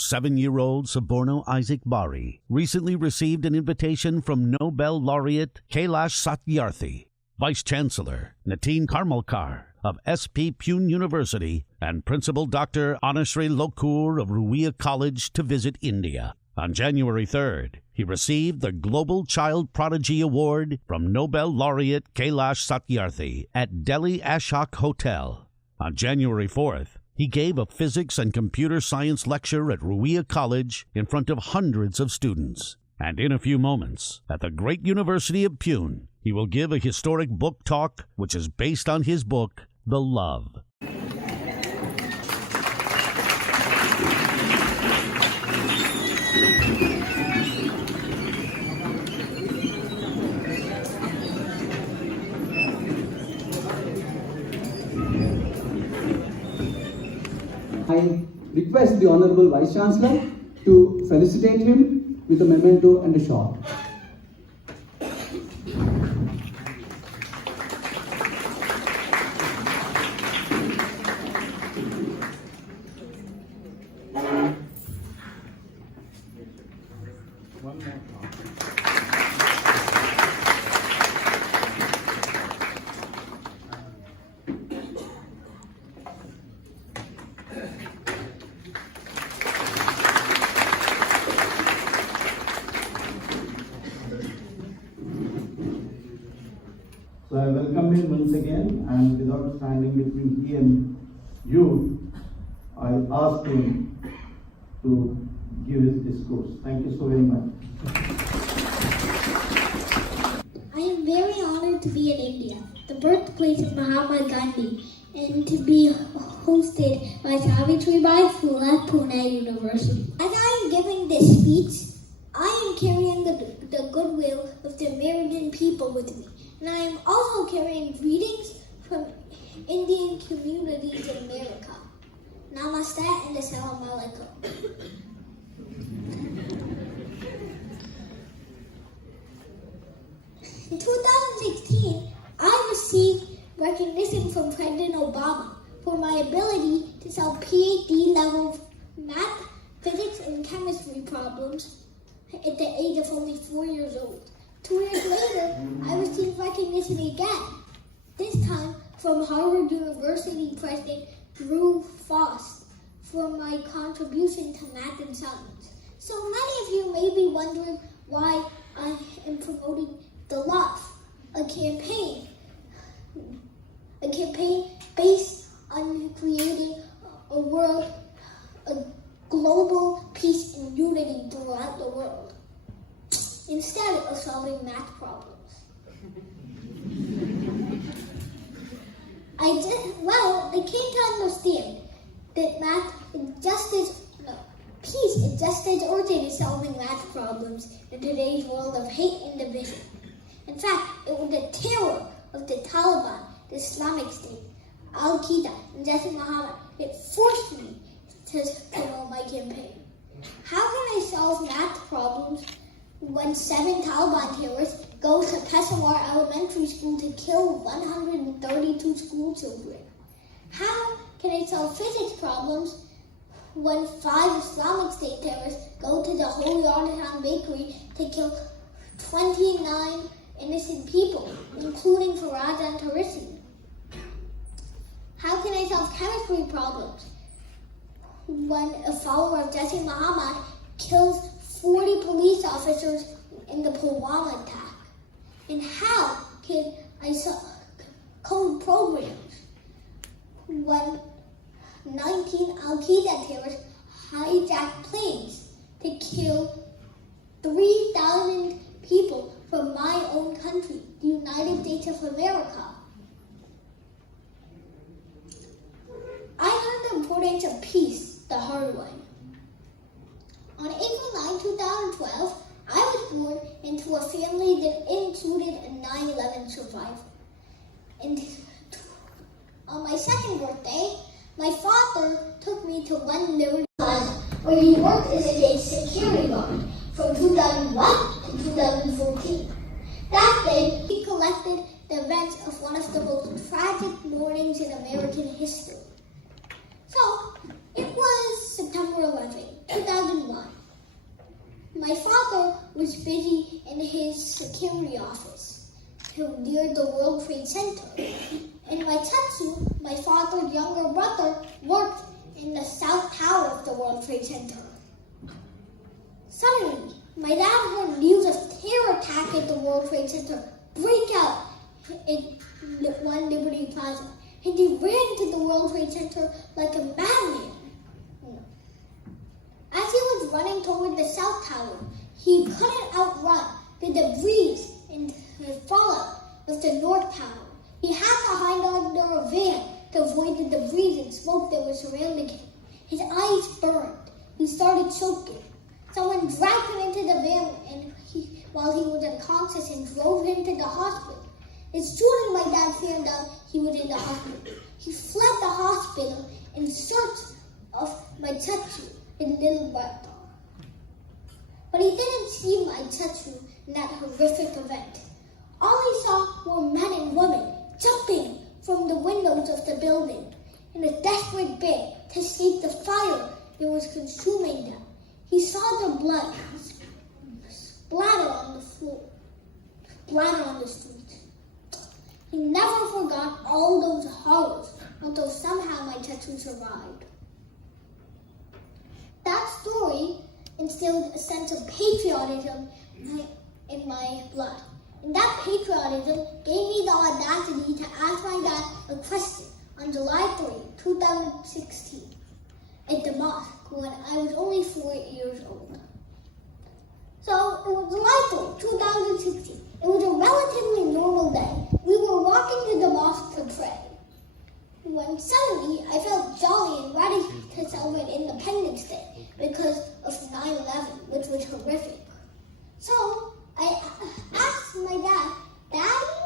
7-year-old Soborno Isaac Bari recently received an invitation from Nobel laureate Kailash Satyarthi, Vice Chancellor Nitin Karmalkar of SP Pune University, and Principal Dr. Anushree Lokur of Ruia College to visit India. On January 3rd, he received the Global Child Prodigy Award from Nobel laureate Kailash Satyarthi at Delhi Ashok Hotel. On January 4th, he gave a physics and computer science lecture at Ruia College in front of hundreds of students. And in a few moments, at the great University of Pune, he will give a historic book talk which is based on his book, The Love. I request the Honorable Vice Chancellor to felicitate him with a memento and a shot. One more. So I welcome him once again, and without standing between he and you, I ask him to give his discourse. Thank you so very much. I am very honored to be in India, the birthplace of Mahatma Gandhi, and to be hosted by Savitribai Phule Pune University. As I am giving this speech, I am carrying the goodwill of the American people with me. And I am also carrying greetings from Indian communities in America. Namaste and Assalamu Alaikum. In 2016, I received recognition from President Obama for my ability to solve PhD level math, physics, and chemistry problems at the age of only 4 years old. 2 years later, I received recognition again, this time from Harvard University President Drew Faust for my contribution to math and science. So many of you may be wondering why I am promoting The Love, a campaign based on creating a world, a global peace and unity throughout the world, instead of solving math problems. I came to understand that peace is just as urgent as solving math problems in today's world of hate and division. In fact, it was the terror of the Taliban, the Islamic State, Al-Qaeda, and Jaish Muhammad that forced me to promote my campaign. How can I solve math problems when 7 Taliban terrorists go to Peshawar Elementary School to kill 132 school children? How can I solve physics problems when 5 Islamic State terrorists go to the Holy Artisan Bakery to kill 29 innocent people, including Faraj and Tarisi? How can I solve chemistry problems when a follower of Jaish Muhammad kills 40 police officers in the Pulwama attack? And how can I code programs when 19 Al-Qaeda terrorists hijack planes to kill 3,000 people from my own country, the United States of America? I learned the importance of peace the hard way. On April 9, 2012, I was born into a family that included a 9/11 survivor. And on my second birthday, my father took me to One Liberty Plaza, where he worked as a security guard from 2001 to 2014. That day, he collected the events of one of the most tragic mornings in American history. So, it was September 11, 2001. My father was busy in his security office near the World Trade Center. And my Tetsu, my father's younger brother, worked in the South Tower of the World Trade Center. Suddenly, my dad heard news of terror attack at the World Trade Center break out in One Liberty Plaza, and he ran to the World Trade Center like a madman. As he was running toward the South Tower, he couldn't outrun the debris and the fallout of the North Tower. He had to hide under a van to avoid the debris and smoke that was surrounding him. His eyes burned. He started choking. Someone dragged him into the van while he was unconscious and drove him to the hospital. As soon as my dad found out he was in the hospital, he fled the hospital in search of my Tetsu, his little brother. But he didn't see my Tetsu in that horrific event. All he saw were men and women jumping from the windows of the building in a desperate bid to escape the fire that was consuming them. He saw the blood splatter on the floor, splatter on the street. He never forgot all those horrors until somehow my Tetsu survived. That story instilled a sense of patriotism in my blood. And that patriotism gave me the audacity to ask my dad a question on July 3, 2016, at the mosque when I was only 4 years old. So it was July 3, 2016. It was a relatively normal day. We were walking to the mosque to pray, when suddenly I felt jolly and ready to celebrate Independence Day because of 9/11, which was horrific. So I asked my dad, "Daddy,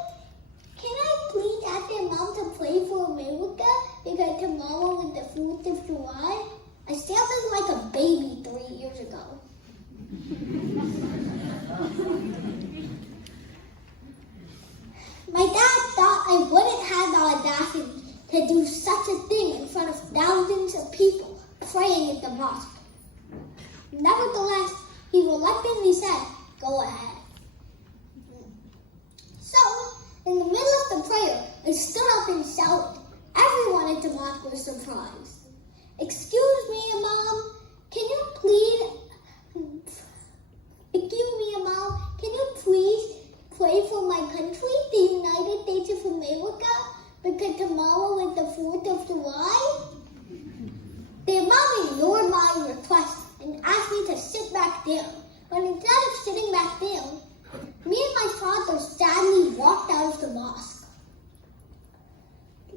can I please ask your mom to pray for America because tomorrow is the 4th of July?" I sounded like a baby 3 years ago. My dad thought I wouldn't have the audacity to do such a thing in front of thousands of people praying at the mosque. Nevertheless, he reluctantly said, "Go ahead." So, in the middle of the prayer, I stood up and shouted. Everyone at the mosque was surprised. "Excuse me, Mom, can you please pray for my country, the United States of America, because tomorrow is the 4th of July? The Imam ignored my request and asked me to sit back down. But instead of sitting back down, me and my father sadly walked out of the mosque.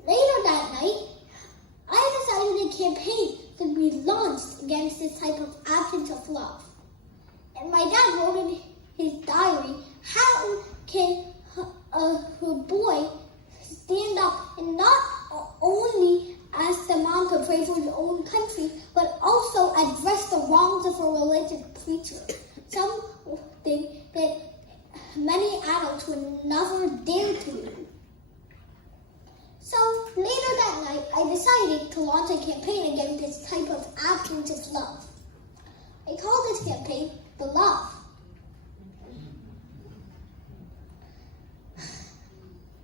Later that night, I decided a campaign to be launched against this type of absence of love. And my dad wrote in his diary, how can a boy stand up and not only ask the mom to pray for his own country, but also address the wrongs of a religious preacher, something that many adults would never dare to do. So later that night, I decided to launch a campaign against this type of absence of love. I called this campaign The Love.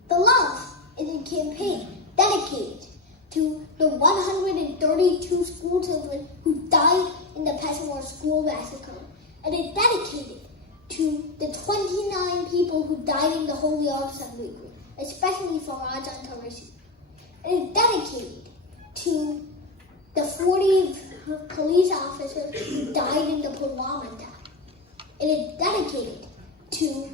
The Love is a campaign dedicated to the 132 school children who died in the Peshawar school massacre, and it's dedicated to the 29 people who died in the Holy Assembly Group, especially Faraj and Tarishi. It is dedicated to the 40 police officers who died in the Pulwama attack. It is dedicated to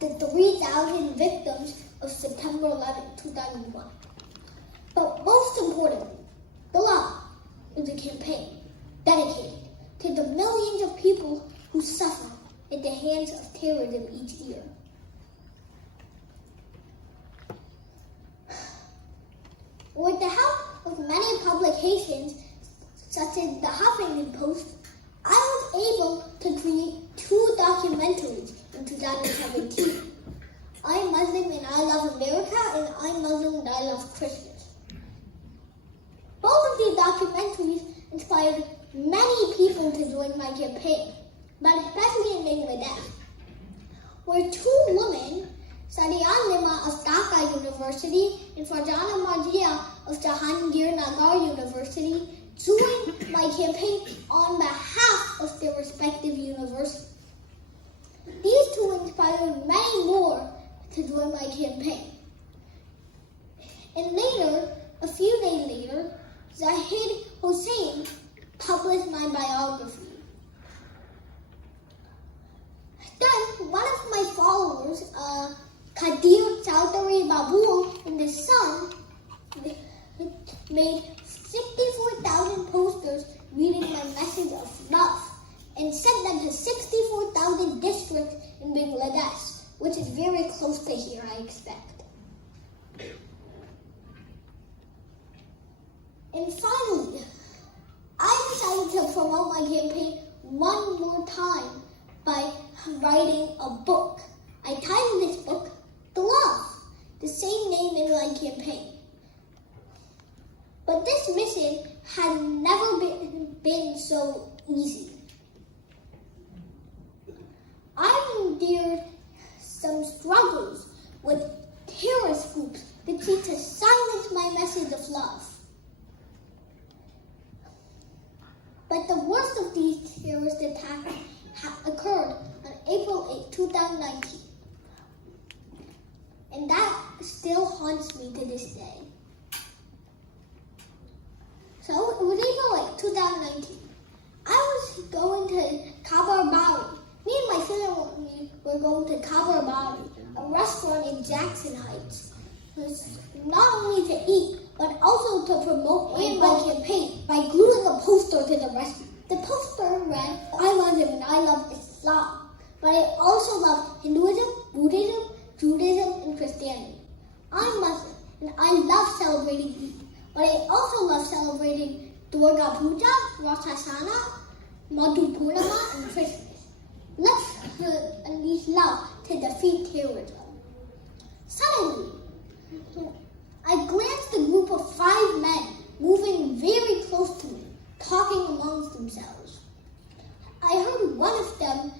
the 3,000 victims of September 11, 2001. But most importantly, The Love is a campaign dedicated to the millions of people who suffer at the hands of terrorism each year. With the help of many publications, such as the Huffington Post, I was able to create 2 documentaries in 2017. I'm Muslim and I Love America, and I'm Muslim and I Love Christmas. Both of these documentaries inspired many people to join my campaign, but especially in Bangladesh, where two women, Sadian Lima of Dhaka University and Farjana Marjia of Jahangirnagar University, joined my campaign on behalf of their respective universities. These two inspired many more to join my campaign. And later, a few days later, Zahid Hossein published my biography. Then, one of my followers, Kadir Chowdhury Babul and his son, made 64,000 posters reading my message of love and sent them to 64,000 districts in Bangladesh, which is very close to here, I expect. And finally, I decided to promote my campaign one more time by writing a book. I titled this book, The Love, the same name in my campaign. But this mission had never been so easy. I endured some struggles with terrorist groups that seek to silence my message of love. But the worst of these terrorist attacks occurred on April 8, 2019. And that still haunts me to this day. So it was April 8, 2019. I was going to Kabar Bari. Me and my family were going to Kabar Bari, a restaurant in Jackson Heights. It was not only to eat, but also to promote my campaign by gluing a poster to the restaurant. The poster read, I love him and I love Islam, but I also love Hinduism, Buddhism, Judaism, and Christianity. I'm Muslim and I love celebrating Eid, but I also love celebrating Durga Puja, Rosh Hashanah, Madhu Purnima, and Christmas. Let's unleash love to defeat terrorism. Suddenly, I glanced at a group of 5 men moving very close to me, talking amongst themselves. I heard one of them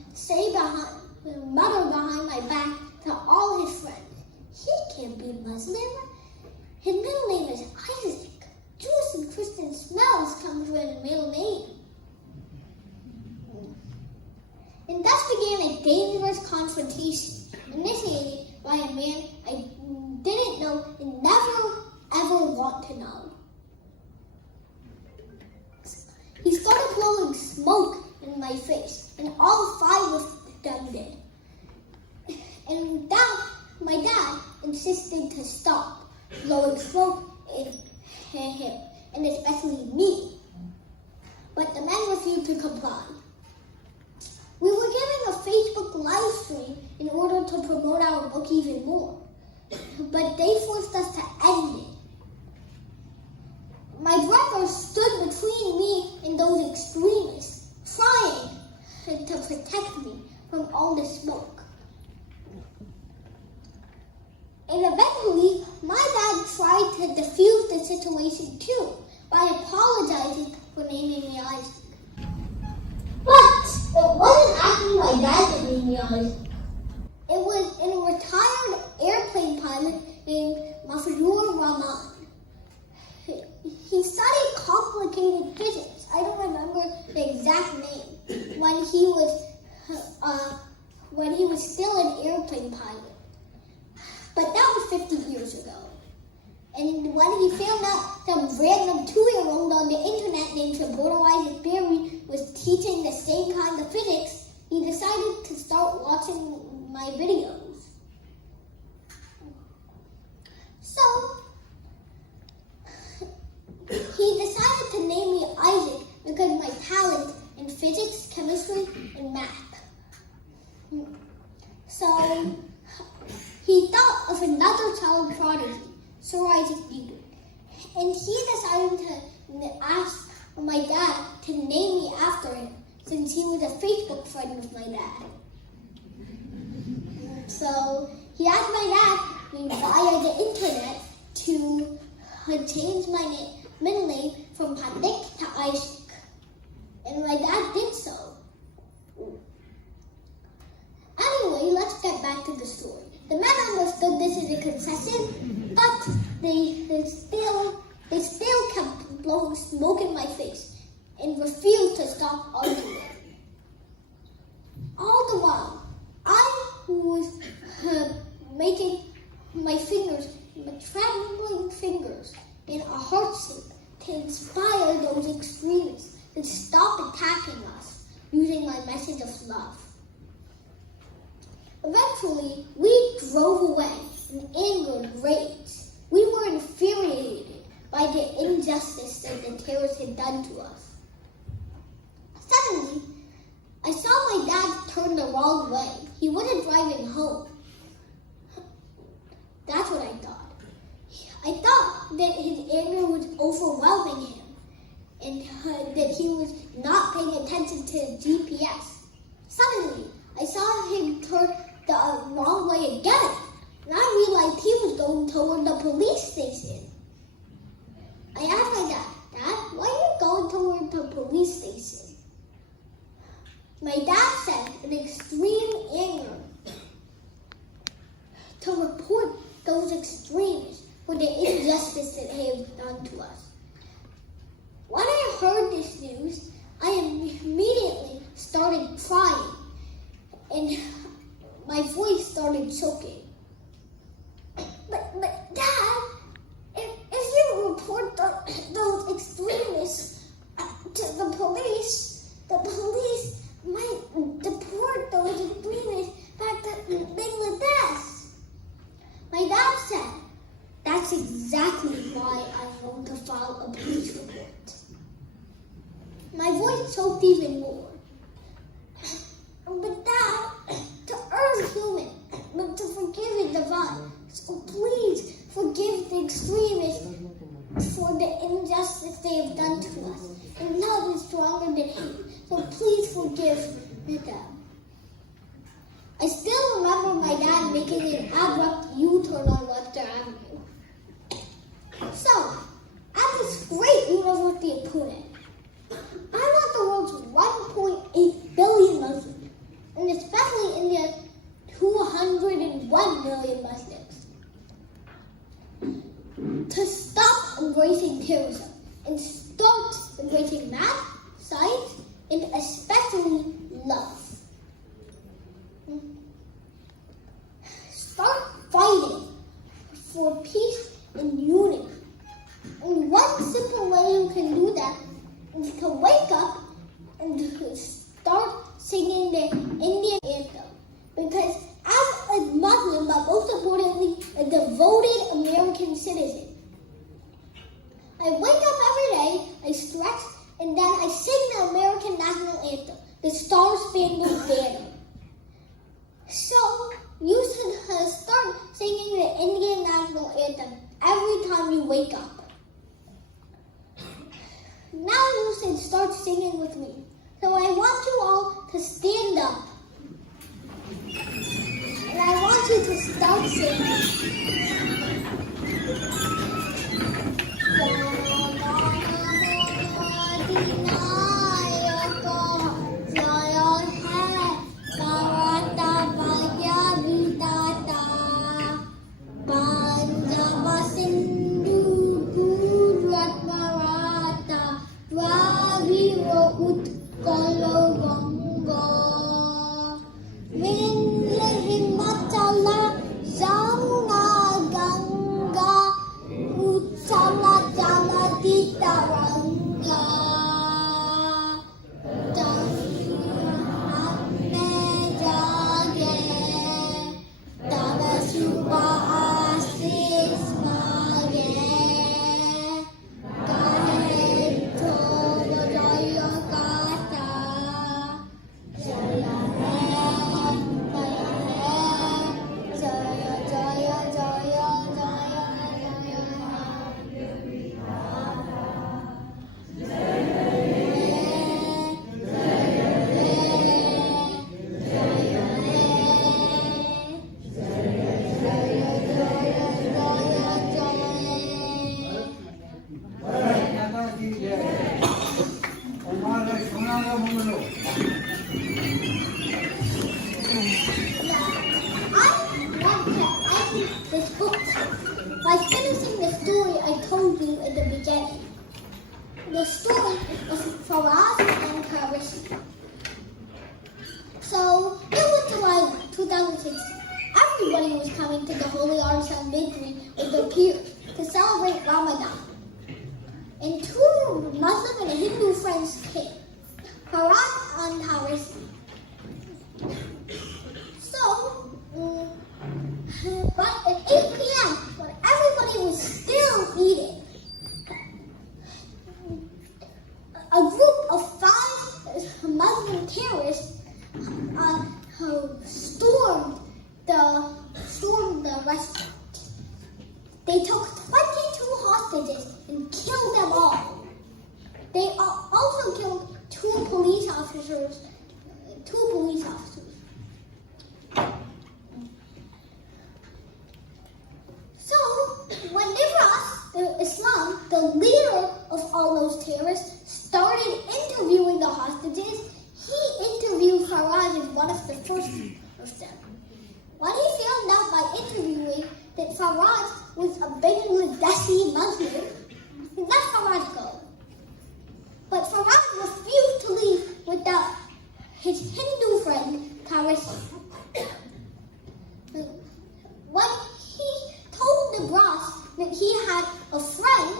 mutter behind my back to all his friends, he can't be Muslim. His middle name is Isaac. Jewish and Christian smells come from his middle name. And thus began a dangerous confrontation, initiated by a man I didn't know and never ever want to know. He started blowing smoke in my face, and all 5 of them did. And my dad insisted to stop blowing smoke in him, and especially me. But the men refused to comply. We were giving a Facebook live stream in order to promote our book even more, but they forced us to end it. My brother stood between me and those extremists, trying to protect me from all the smoke. And eventually, my dad tried to defuse the situation too by apologizing for naming me Isaac. But it wasn't actually my dad that named me Isaac. It was a retired airplane pilot named Mafizur Rahman. He studied complicated physics. I don't remember the exact name when he was still an airplane pilot. But that was 50 years ago. And when he found out some random 2-year-old on the internet named Soborno Isaac Berry was teaching the same kind of physics, he decided to start watching my videos. So, he decided to name me Isaac because of my talent in physics, chemistry, and math. So, he thought of another child prodigy, Sir Isaac Newton, and he decided to ask my dad to name me after him, since he was a Facebook friend of my dad. So he asked my dad via the internet to change my middle name from Panik to Isaac. and my dad did so. Anyway, let's get back to the story. The men understood this as a concession, but they still kept blowing smoke in my face and refused to stop arguing. All the while, I was making my fingers, my trembling fingers, in a heart shape to inspire those extremists to stop attacking us using my message of love. Eventually, we drove away in anger and rage. We were infuriated by the injustice that the terrorists had done to us. Suddenly, I saw my dad turn the wrong way. He wasn't driving home. That's what I thought. I thought that his anger was overwhelming him and that he was not paying attention to his GPS. Suddenly, I saw him turn the wrong way again, and I realized he was going toward the police station. I asked my dad, "Dad, why are you going toward the police station?" My dad said in extreme anger to report those extremists for the injustice that they have done to us. When I heard this news, I immediately started crying and my voice started choking. But Dad, if you report those extremists to the police might deport those extremists back to Bangladesh. My dad said, "That's exactly why I want to file a police report." My voice choked even more. But Dad, to err is human, but to forgive is divine. So please forgive the extremists for the injustice they have done to us. And love is stronger than hate. So please forgive them. I still remember my dad making an abrupt U-turn on Webster Avenue. So, at this great university of Pune, I want the world's 1.8 billion Muslims, and especially India's 201 million Muslims, to stop embracing terrorism and start embracing math, science, and especially love. Start fighting for peace and unity. And one simple way you can do that is to wake up and to start singing the Indian anthem. Because as a Muslim, but most importantly, a devoted American citizen, I wake up every day, I stretch, and then I sing the American national anthem, the Star-Spangled Banner. So, you should start singing the Indian national anthem every time you wake up. Now you should start singing with me. So I want you all to stand up. And I want you to start singing. end this book by finishing the story I told you in the beginning. The story of Faraz and Karisi. So, it was July 2006. Everybody was coming to the Holy Artisan Bakery with their peers to celebrate Ramadan. And two Muslim and Hindu friends came, Faraz and Karisi. So, but at 8 p.m., when everybody was still eating, a group of 5 Muslim terrorists stormed the restaurant. They took 22 hostages and killed them all. They also killed two police officers. So, when Nibras, Islam, the leader of all those terrorists, started interviewing the hostages, he interviewed Faraz as one of the first of them. When he found out by interviewing that Faraz was a Bangladeshi Muslim, he let Faraz go. But Faraz refused to leave without his Hindu friend, Karisi. When he told Nibras that he had a friend,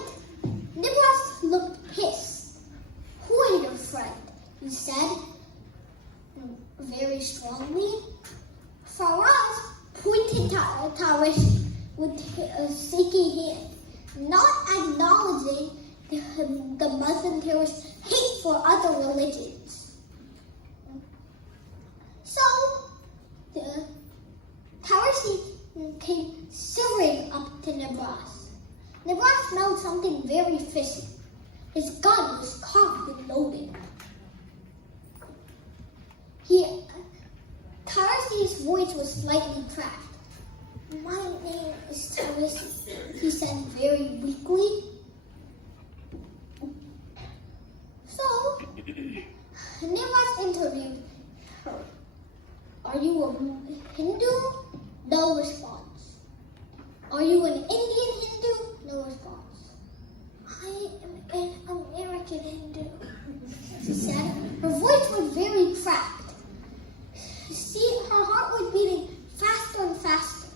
Nibras looked pissed. Who is your friend? He said very strongly. Faraz pointed to Karisi with a shaky hand, not acknowledging the Muslim terrorists' hate for other religions. So, Karisi came shivering up to Nibras. Nibras smelled something very fishy. His gun was cocked and loaded. Karisi's voice was slightly cracked. My name is Karisi, he said very weakly. So, Nibras interviewed her. Are you a Hindu? No response. Are you an Indian Hindu? No response. I am an American Hindu, she said. Her voice was very cracked. Her heart was beating faster and faster.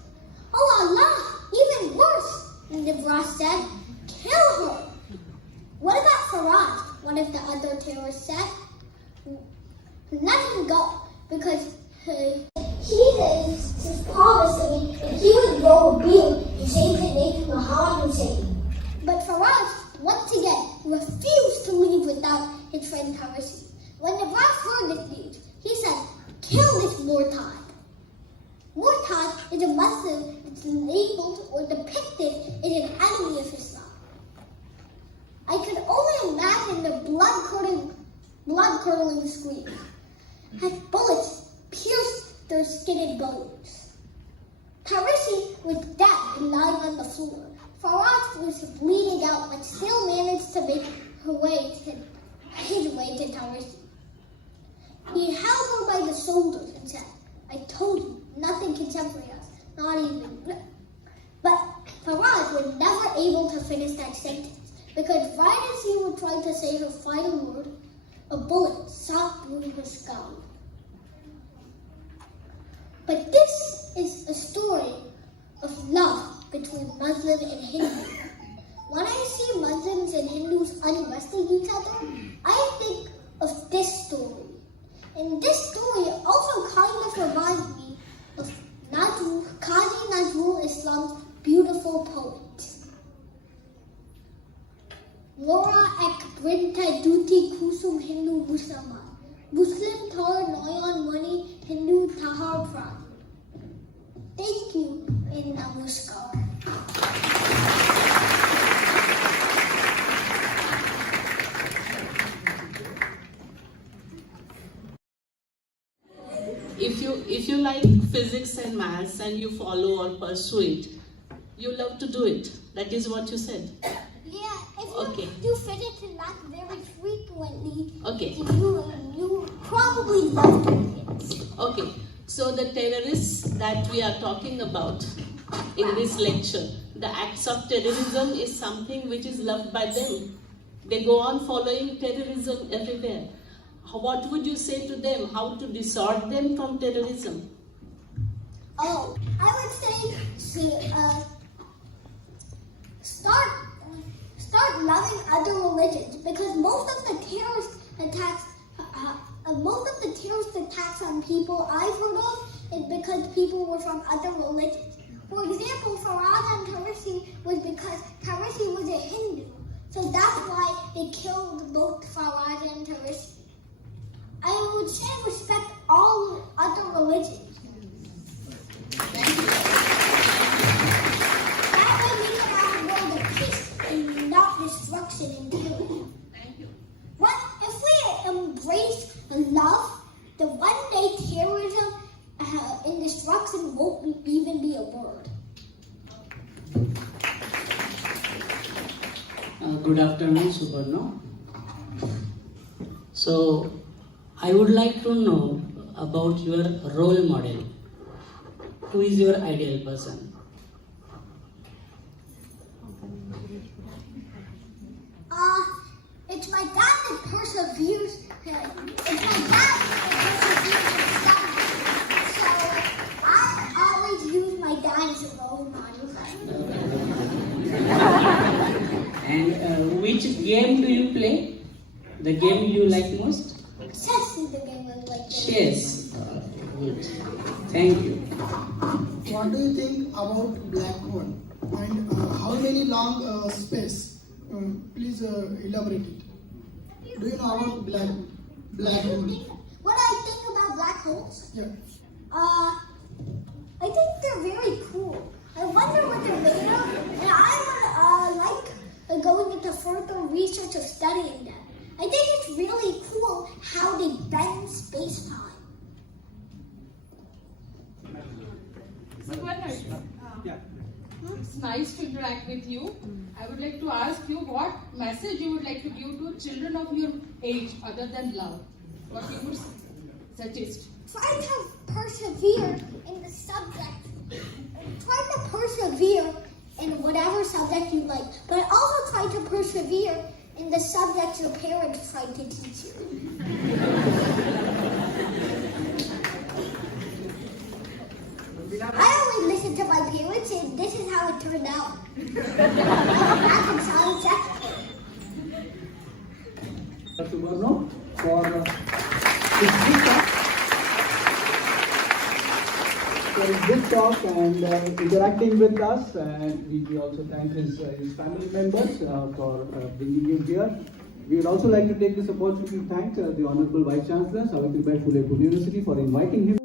Oh Allah, even worse, Nibras said. Kill her. What about Faraz? One of the other terrorists said. Let him go, because he promised me that he would grow a beard and change his name to Muhammad Hussein. But Faraz, once again, refused to leave without his friend Karisi. When Nibras heard this news, he said, kill this Murtad. Murtad is a Muslim that's labeled or depicted as an enemy of Islam. I could only imagine the blood-curdling screams as bullets pierced their skin and bones. Karisi was dead and lying on the floor. Faraz was bleeding out but still managed to make his way to Karisi. He held her by the shoulders and said, I told you, nothing can separate us, not even. But Faraz was never able to finish that sentence because right as he was trying to say her final word, a bullet shot through her skull. But this is a story of love between Muslim and Hindu. When I see Muslims and Hindus unresting each other, I think of this story. And this story also kind of reminds me of Qazi Nazrul Islam's beautiful poet. Mora ek brinta duti kusum Hindu Musliman. Muslim tar noyan money Hindu tahar pran. Thank you and namaskar. If you like physics and maths and you follow or pursue it, you love to do it. That is what you said. Yeah, if you do physics and maths very frequently, okay. you love campaigns. Okay, so the terrorists that we are talking about in this lecture, the acts of terrorism is something which is loved by them. They go on following terrorism everywhere. What would you say to them? How to dissuade them from terrorism? Oh, I would say start loving other religions, because most of the terrorist attacks on people I've heard of is because people were from other religions. For example, Faraj and Tarisi was because Tarisi was a Hindu, so that's why they killed both Faraj and Tarisi. I would say respect all other religions. That way we can have a world of peace and not destruction and killing. What if we embrace love? The one day terrorism and destruction won't even be a word. Good afternoon, Soborno. So, I would like to know about your role model. Who is your ideal person? It's my dad that perseveres. It's my dad that perseveres in study. So I always use my dad as a role model. And which game do you play? The game you like most? Chess is the game I like. Chess. Good. Thank you. What do you think about black hole and how many long space? Please elaborate it. Do you know about black hole? What I think about black holes? Yeah. I think they're very cool. I wonder what they're made of, and I would like going into further research of studying them. I think it's really cool how they bend space-time. Soborno, it's nice to interact with you. I would like to ask you what message you would like to give to children of your age other than love. What you would suggest? Try to persevere in the subject. Try to persevere in whatever subject you like, but also try to persevere in the subject your parents tried to teach you. I only listened to my parents, and this is how it turned out. I can sound technical. Soborno for his good talk and interacting with us, and we also thank his family members for bringing him here. We would also like to take this opportunity to thank the Honorable Vice Chancellor, Savitribai Phule University, for inviting him